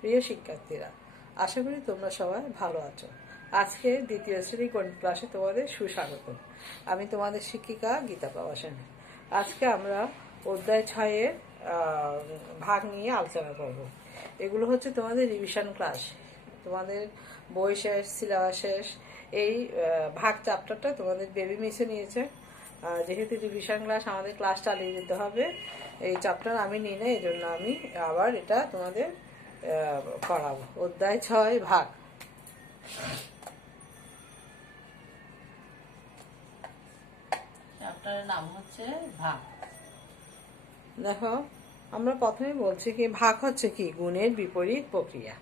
প্রিয় শিক্ষার্থীরা, আশা করি তোমরা সবাই ভালো আছো। আজকে দ্বিতীয় শ্রেণী গণিত ক্লাসে তোমাদের সুস্বাগত। আমি তোমাদের শিক্ষিকা গীতা প্রবাসনী। আজকে আমরা অধ্যায় 6-এর ভাগ নিয়ে আলোচনা করব। এগুলো হচ্ছে তোমাদের রিভিশন ক্লাস, তোমাদের বই শেষ, সিলেবাস শেষ। এই ভাগ চ্যাপ্টারটা তোমাদের বেবি মিসে নিয়েছে। যেহেতু রিভিশন ক্লাস, আমাদের ক্লাস চালিয়ে যেতে হবে। এই চ্যাপ্টার আমি নিই না, এই জন্য আমি আবার এটা তোমাদের করাবো। অধ্যায় 6 ভাগ। চ্যাপ্টারের নাম হচ্ছে ভাগ। দেখো, আমরা প্রথমে বলছি কি ভাগ হচ্ছে কি গুণের বিপরীত প্রক্রিয়া।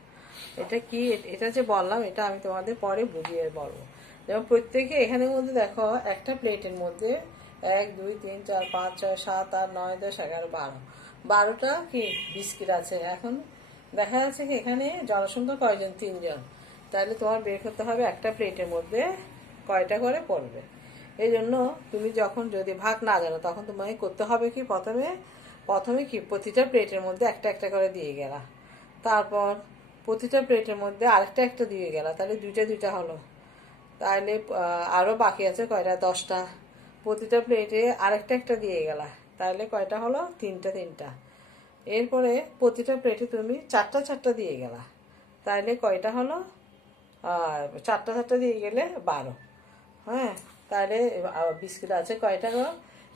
এটা কি, এটা যে বললাম এটা আমি তোমাদের পরে বুঝিয়ে বলবো। যেমন প্রত্যেকে এখানের মধ্যে দেখো, একটা প্লেটের মধ্যে 1 2 3 4 5 6 7 8 9 10 11 12 12টা কি বিস্কিট আছে। এখন দেখা যাচ্ছে কি এখানে জনসংখ্যা কয়জন? 3 জন। তাহলে তোমার বের করতে হবে একটা প্লেটের মধ্যে কয়টা করে পড়বে। এই জন্য তুমি যখন যদি ভাগ না জানো, তখন তোমাকে করতে হবে কি প্রথমে কি প্রতিটা প্লেটের মধ্যে একটা একটা করে দিয়ে গেলা। তারপর প্রতিটা প্লেটের মধ্যে আরেকটা একটা দিয়ে গেলা, তাহলে দুইটা দুইটা হলো। তাহলে আরও বাকি আছে কয়টা? 10টা। প্রতিটা প্লেটে আরেকটা একটা দিয়ে গেলা, তাহলে কয়টা হলো? 3টা 3টা। এরপরে প্রতিটা প্লেটে তুমি 4টা 4টা দিয়ে গেলা, তাহলে কয়টা হলো? 4টা 4টা দিয়ে গেলে 12। হ্যাঁ, তাহলে বিস্কিট আছে কয়টা গো?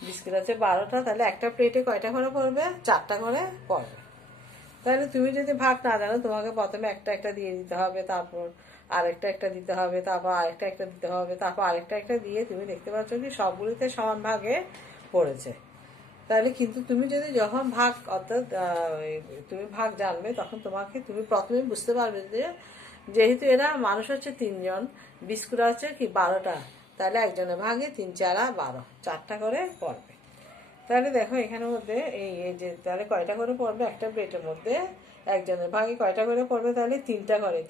বিস্কিট আছে 12টা। তাহলে একটা প্লেটে কয়টা করে পড়বে? 4টা করে পড়বে। তাহলে তুমি যদি ভাগ না জানো, তোমাকে প্রথমে একটা একটা দিয়ে দিতে হবে, তারপর আরেকটা একটা দিতে হবে, তারপর আরেকটা একটা দিতে হবে, তারপর আরেকটা একটা দিয়ে তুমি দেখতে পাচ্ছ কি সবগুলিতে সমান ভাগে পড়েছে। তাহলে কিন্তু তুমি যদি যখন ভাগ, অর্থাৎ তুমি ভাগ জানবে, তখন তুমি প্রথমে বুঝতে পারবে যে যেহেতু এরা মানুষ হচ্ছে 3 জন, বিস্কুট আছে কি 12টা, তাহলে একজনের ভাগে 3 4 12, 4টা করে পড়বে। তাহলে দেখো এখানের মধ্যে এই যে তাহলে কয়টা করে পড়বে একটা প্লেটের মধ্যে? একজনের ভাগে কয়টা করে পড়বে? তাহলে 3টা করে।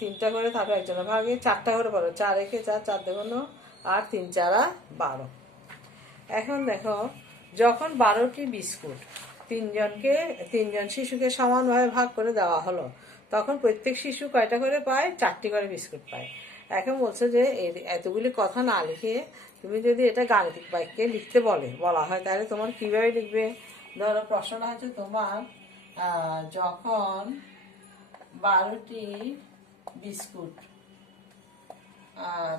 3টা করে, তারপর একজনের ভাগে 4টা করে পড়বে। 4 একে 4, 4 2 আর 3 4 12। এখন দেখো, যখন 12টি বিস্কুট তিনজন শিশুকে সমানভাবে ভাগ করে দেওয়া হলো, তখন প্রত্যেক শিশু কয়টা করে পায়? 4টি করে বিস্কুট পায়। এখন বলছে যে এতগুলি কথা না লিখে তুমি যদি এটা গাণিতিক বাক্যে লিখতে বলা হয়, তাহলে তোমার কিভাবে লিখবে? ধরো প্রশ্নটা হচ্ছে তোমার, যখন 12টি বিস্কুট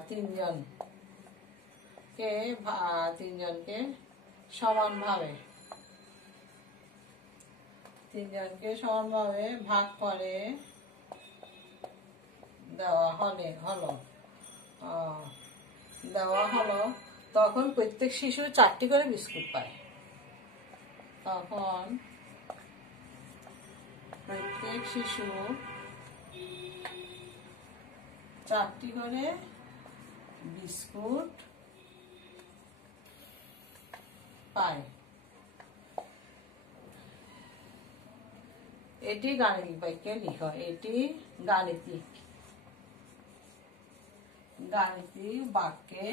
তিনজনকে সমানভাবে ভাগ করে দেওয়া হলো, তখন প্রত্যেক শিশু 4টি করে বিস্কুট পায়। তখন প্রত্যেক শিশু 4টি করে বিস্কুট পায়। এটি গাণিতিক বাক্যে লিখো। এটি গাণিতিক বাক্যে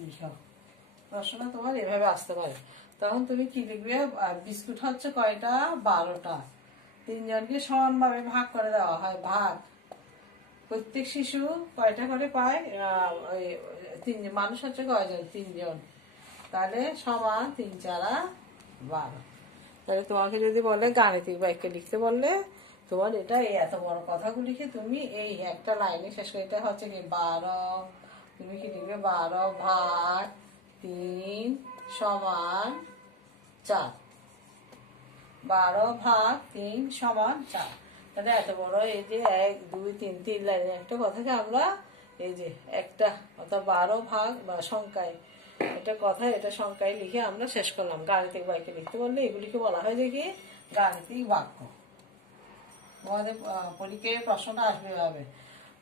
লিখো। প্রশ্নটা তোমার এভাবে আসতে পারে। তখন তুমি কি লিখবে? বিস্কুট হচ্ছে কয়টা? 12টা। 3 জনকে সমানভাবে ভাগ করে দেওয়া হয়। ভাগ, প্রত্যেক শিশু কয়টা করে পায়? মানুষ হচ্ছে কয়জন? 3 জন। তাহলে সমান 3 4 12। তাহলে তোমাকে যদি বলে গাণিতিক বাক্যে লিখতে বললে, তোমার এটা এই এত বড় কথাগুলিকে তুমি এই একটা লাইনে শেষ করে, এটা হচ্ছে কি 12। তুমি কি লিখবে? 12 ভাগ 3 সমান 4। 12 ভাগ 3 সমান 4। তাহলে এত বড় এই যে 1 2 3 3 লাইনের একটা কথাকে আমরা এই যে একটা, অর্থাৎ 12 ভাগ বা সংখ্যায়, এটা সংখ্যায় লিখে আমরা শেষ করলাম। গাণিতিক বাক্যে লিখতে বললে এগুলিকে বলা হয় যে কি গাণিতিক বাক্য। তোমাদের পরীক্ষায় প্রশ্নটা আসবে এভাবে,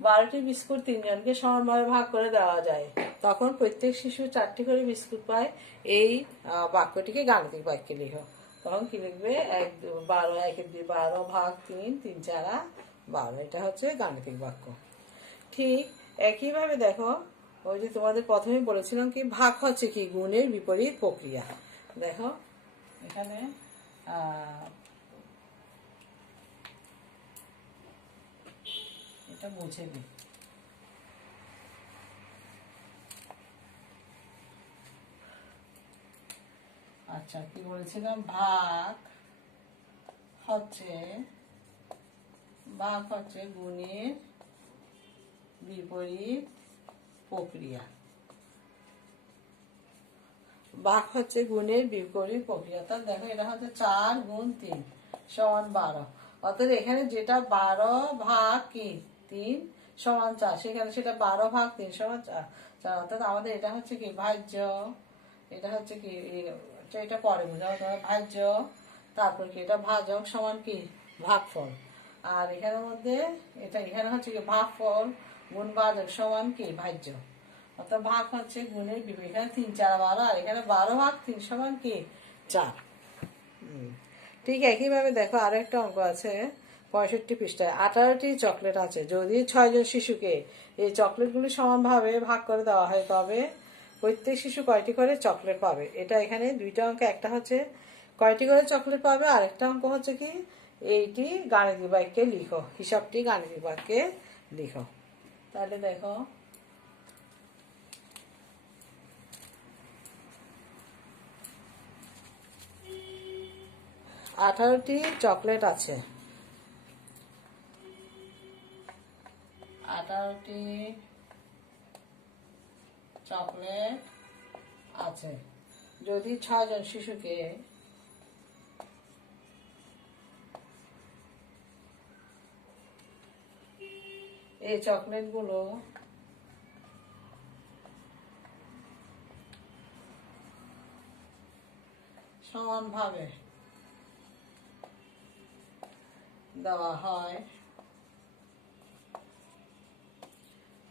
12টি বিস্কুট 3 জনকে সমানভাবে ভাগ করে দেওয়া যায়, তখন প্রত্যেক শিশু 4টি করে বিস্কুট পায়। এই বাক্যটিকে গাণিতিক বাক্যে লিখো। তখন কি লিখবে? 12 ভাগ 3 3 4 12। এটা হচ্ছে গাণিতিক বাক্য। ঠিক একইভাবে দেখো, ওই যে তোমাদের প্রথমে বলেছিলাম কি ভাগ হচ্ছে কি গুণের বিপরীত প্রক্রিয়া। দেখো এখানে এটা মুছে দিই। আচ্ছা, কি বলেছিলাম? ভাগ হচ্ছে গুণের বিপরীত প্রক্রিয়া। ভাগ হচ্ছে গুণের বিপরীত প্রক্রিয়া। তাহলে দেখো, এটা হচ্ছে 4 গুণ 3 সমান 12। অর্থাৎ এখানে যেটা 12 ভাগ কি 3 সমান 4, সেখানে সেটা 12 ভাগ 3 সমান 4। অর্থাৎ আমাদের এটা হচ্ছে কি ভাজ্য, এটা হচ্ছে কি এটা পরে বোঝাও তোমার, ভাজ্য, তারপর কি এটা ভাজক সমান কি ভাগফল। আর এখানের মধ্যে এটা এখানে হচ্ছে কি ভাগফল গুণ ভাজক সমান কি ভাজ্য। অর্থাৎ ভাগ হচ্ছে গুণের বিপরীত। এখানে 3 4 12, আর এখানে 12 ভাগ 3 সমান কি 4। ঠিক একইভাবে দেখো, আরো একটা অঙ্ক আছে 65 পৃষ্ঠায়। 18টি চকলেট আছে। যদি 6 জন শিশুকে এই চকলেটগুলি সমানভাবে ভাগ করে দেওয়া হয়, তবে প্রত্যেক শিশু কয়টি করে চকলেট পাবে? এটা এখানে দুইটা অঙ্ক, একটা হচ্ছে কয়টি করে চকলেট পাবে, আরেকটা অঙ্ক হচ্ছে কি এইটি গাণিতিক বাক্যে লিখো, হিসাবটি গাণিতিক বাক্যে লিখো। তাহলে দেখো, আঠারোটি চকলেট আছে। 18টি চকলেট আছে। যদি 6 জন শিশুকে এই চকলেটগুলো সমানভাবে দেওয়া হয়,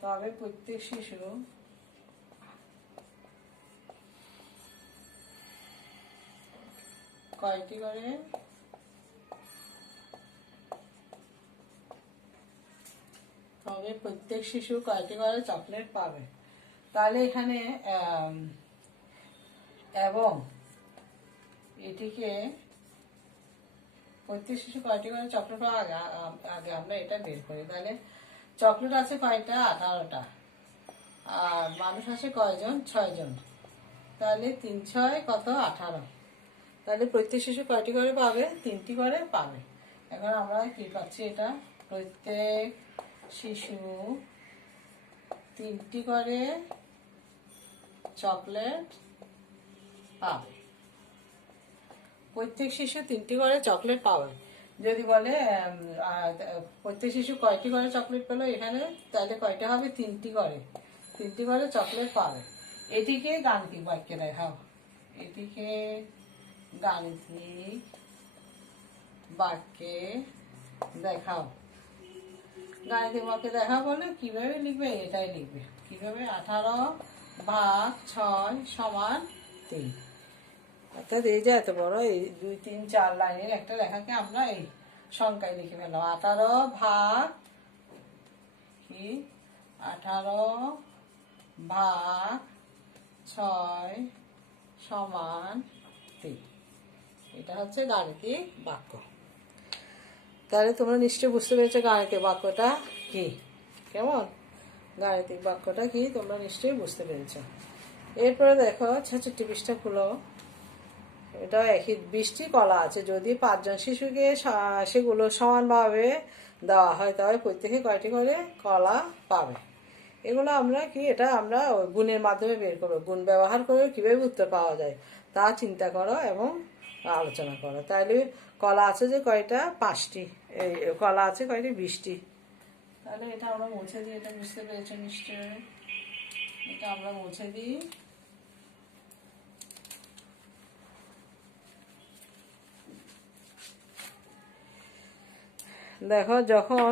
তবে প্রত্যেক শিশু কয়টি করে চকলেট পাবে? তাহলে এখানে এবং এটিকে প্রত্যেক শিশু কয়টি করে চকলেট পাবে, আগে আমরা এটা বের করি। তাহলে চকলেট আছে কয়টা? 18টা। আর মানুষ আছে কয়জন? 6 জন। তাহলে 3 6 কত? 18। তাহলে প্রত্যেক শিশু কয়টি করে পাবে? 3টি করে পাবে। এখন আমরা কি পাচ্ছি? এটা প্রত্যেক শিশু 3টি করে চকলেট পাবে। প্রত্যেক শিশু 3টি করে চকলেট পাবে। যদি বলে প্রত্যেক শিশু কয়টি করে চকলেট পেলো এখানে, তাহলে কয়টা হবে? 3টি করে চকলেট পাবে। এটিকে গাণিতিক বাক্যে দেখাও। এটিকে গাণিতিক বাক্যে দেখাও। গাণিতিক বাক্যে দেখাও বলে কিভাবে লিখবে? এটাই লিখবে। কিভাবে? 18 ভাগ 6 সমান 3। অর্থাৎ এই যে এত বড় এই 2 3 4 লাইনের একটা লেখাকে আমরা এই সংখ্যায় লিখে ফেললাম। 18 ভাগ কি 18 ভাগ 6 সমান 3। এটা হচ্ছে গাণিতিক বাক্য। তাহলে তোমরা নিশ্চয়ই বুঝতে পেরেছো গাণিতিক বাক্যটা কি। কেমন? গাণিতিক বাক্যটা কি তোমরা নিশ্চয়ই বুঝতে পেরেছো। এরপরে দেখো 66 পৃষ্ঠা খুলো। এটা একই 20টি কলা আছে। যদি 5 জন শিশুকে সেগুলো সমানভাবে দেওয়া হয়, তবে প্রত্যেকে কয়টি করে কলা পাবে? এগুলো আমরা কি এটা আমরা গুণের মাধ্যমে বের করবো। গুণ ব্যবহার করে কিভাবে উত্তর পাওয়া যায় তা চিন্তা করো এবং আলোচনা করো। তাহলে কলা আছে যে কয়টা? 5টি। এই কলা আছে কয়টি? 20টি। তাহলে এটা আমরা মুছে দিই। এটা বুঝতে পেরেছো নিশ্চয়ই। এটা আমরা মুছে দিই। দেখো, যখন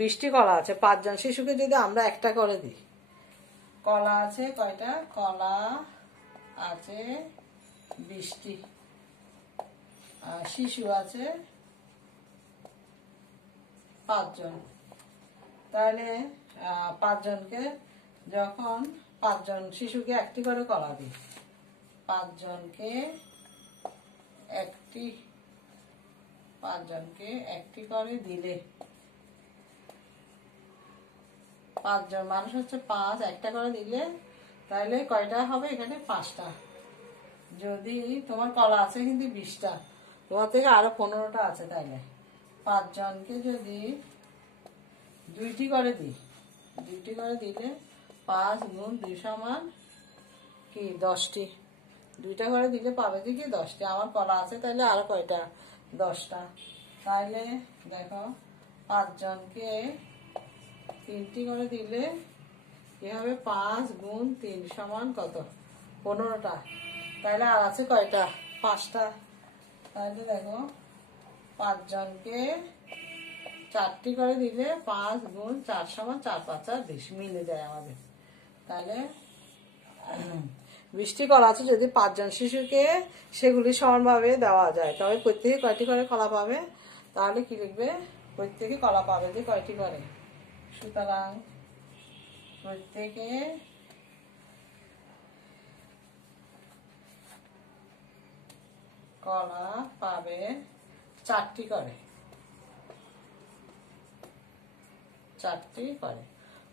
20টি কলা আছে, 5 জন শিশুকে যদি আমরা একটা করে দিই, কলা আছে কয়টা? কলা আছে 20টি, শিশু আছে 5 জন। তাহলে 5 জনকে যখন 5 জন শিশুকে একটি করে কলা দিই, 5 জনকে একটি 5 জনকে একটি করে দিলে পাঁচজন মানুষ হচ্ছে 5, একটা করে দিলে তাহলে কয়টা হবে এখানে? 5টা। যদি তোমার কলা আছে কিন্তু 20টা, তোমার থেকে আরো 15টা আছে, তাইলে 5 জনকে যদি 2টি করে দিই, 2টি করে দিলে 5 গুণ 2 সমান কি 10টি। 2টা করে দিলে পাবে যে কি 10টি। আমার কলা আছে তাহলে আরো কয়টা? 10টা। তাইলে দেখো 5 জনকে 3টি করে দিলে কি হবে? 5 গুণ 3 সমান কত? 15টা। তাহলে আর আছে কয়টা? 5টা। তাহলে দেখো 5 জনকে 4টি করে দিলে 5 গুণ 4 সমান 4 5 আর 20 মিলে যায় আমাদের। তাহলে 20টি কলা আছে। যদি 5 জন শিশুকে সেগুলি সমানভাবে দেওয়া যায় তবে প্রত্যেকে কয়টি করে কলা পাবে? তাহলে কি লিখবে? প্রত্যেকে কলা পাবে যে কয়টি করে। সুতরাং প্রত্যেকে কলা পাবে 4টি করে, 4টি করে।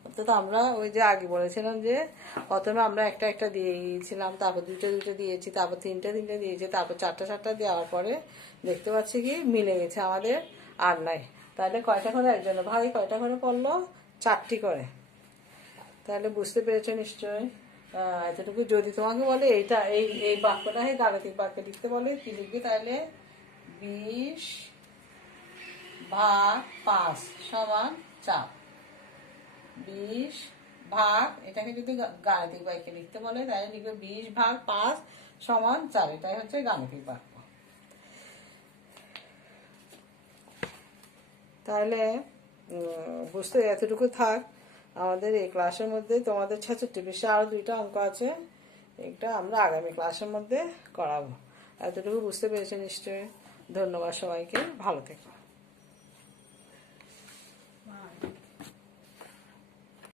অর্থাৎ আমরা ওই যে আগে বলেছিলাম যে প্রথমে আমরা একটা একটা দিয়েছিলাম, তারপর 2টা 2টা দিয়েছি, তারপর 3টা 3টা দিয়েছি, তারপর 4টা 4টা দেওয়ার পরে দেখতে পাচ্ছি কি মিলে গেছে আমাদের, আর নাই। তাহলে কয়টা করে একজনের ভাই কয়টা করে পড়লো? 4টি করে। তাহলে বুঝতে পেরেছো নিশ্চয়ই। এতটুকু। যদি তোমাকে বলে এইটা এই এই বাক্যটা গাণিতিক বাক্যে লিখতে বলে কি লিখবি? তাহলে 20 ভাগ 5 সমান 4। 20 ভাগ, এটাকে যদি গাণিতিক বাক্যে লিখতে বলে তাহলে লিখবে 20 ভাগ 5 সমান 4। এটাই হচ্ছে গাণিতিক বাক্য। তাহলে বুঝতে এতটুকু থাক। আমাদের এই ক্লাসের মধ্যে তোমাদের 66 পৃষ্ঠা আরো 2টা অঙ্ক আছে, এটা আমরা আগামী ক্লাসের মধ্যে করাবো। এতটুকু বুঝতে পেরেছো নিশ্চয়ই। ধন্যবাদ সবাইকে, ভালো থেকো।